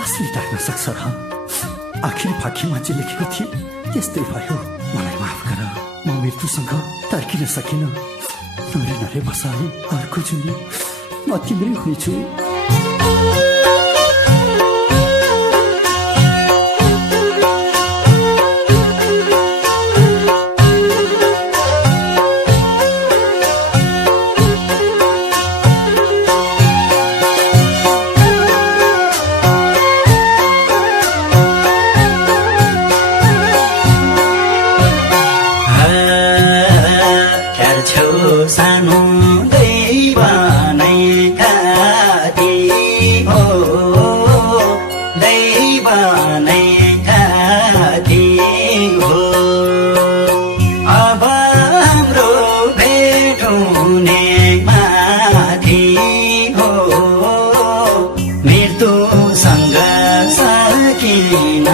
कसले टाक्न सक्छ र? आखिर फाकीमा जे लेखेको थिए त्यस्तै भयो। मलाई माफ गर, म मृत्युसँग तर्किन सकिन। नरे नरे बसाए अर्को जुनी म तिम्रै हुनेछु। सानो दैव नै खाती हो, दैव नै खाती हो। अब हाम्रो भेट हुने माथि हो, मृत्युसँग सकिन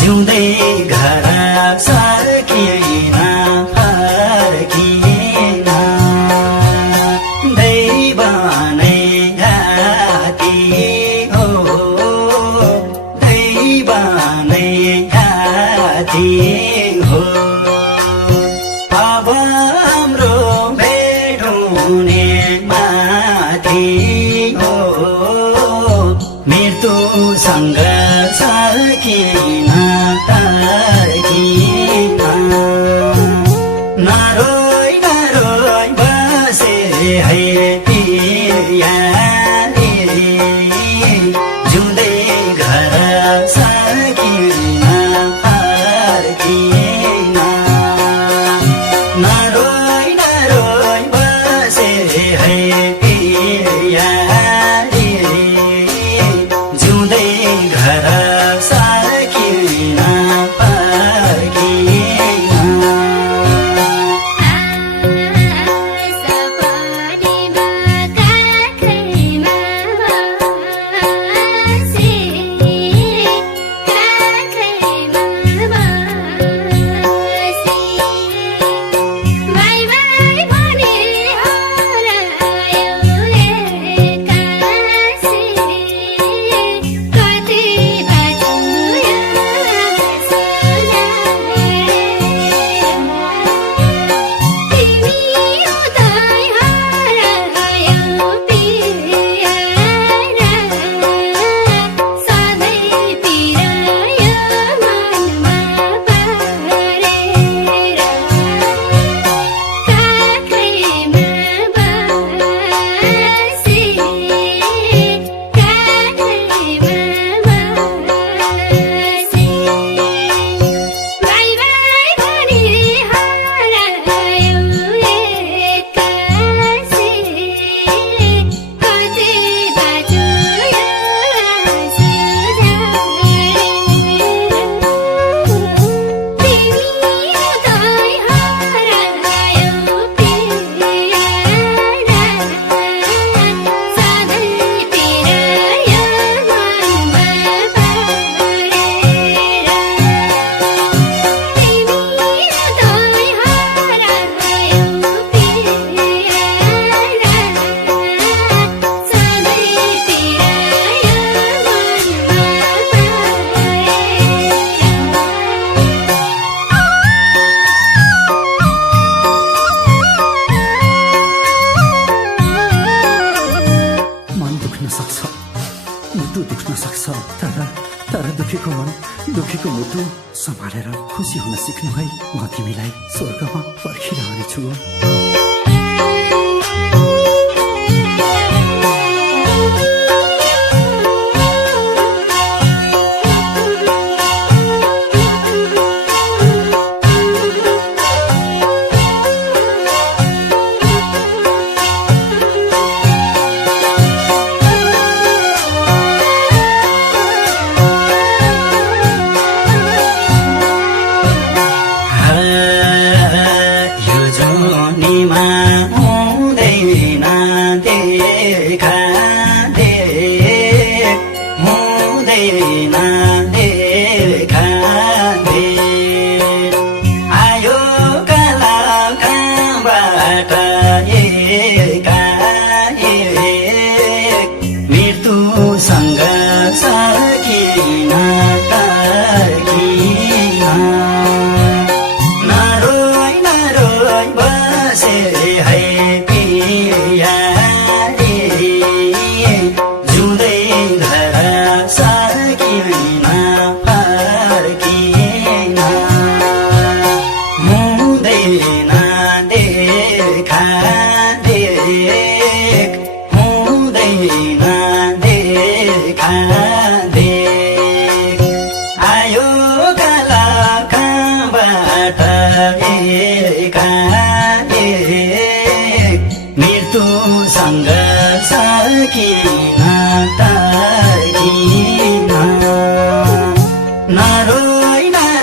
जिउँदै घर सकिन फर्किन। दैव नै घाती हो, दैव नै घाती हो। अब हाम्रो भेट हुने माथि हो, मृत्युसँग सकिन तर्किन। नरोई नरोई बसे है पियाली, जिउँदै घर सकिन फर्किन। नरोई नरोई बसे है पियाली, जिउँदै घर सकिन फर्किन। मुटु दुख्न सक्छ, तर दुखेको मन दुखेको मुटु सम्हालेर खुसी हुन सिक्नु है। म तिमीलाई स्वर्गमा पर्खिरहनेछु। एकाएक मृत्युसँग सकिन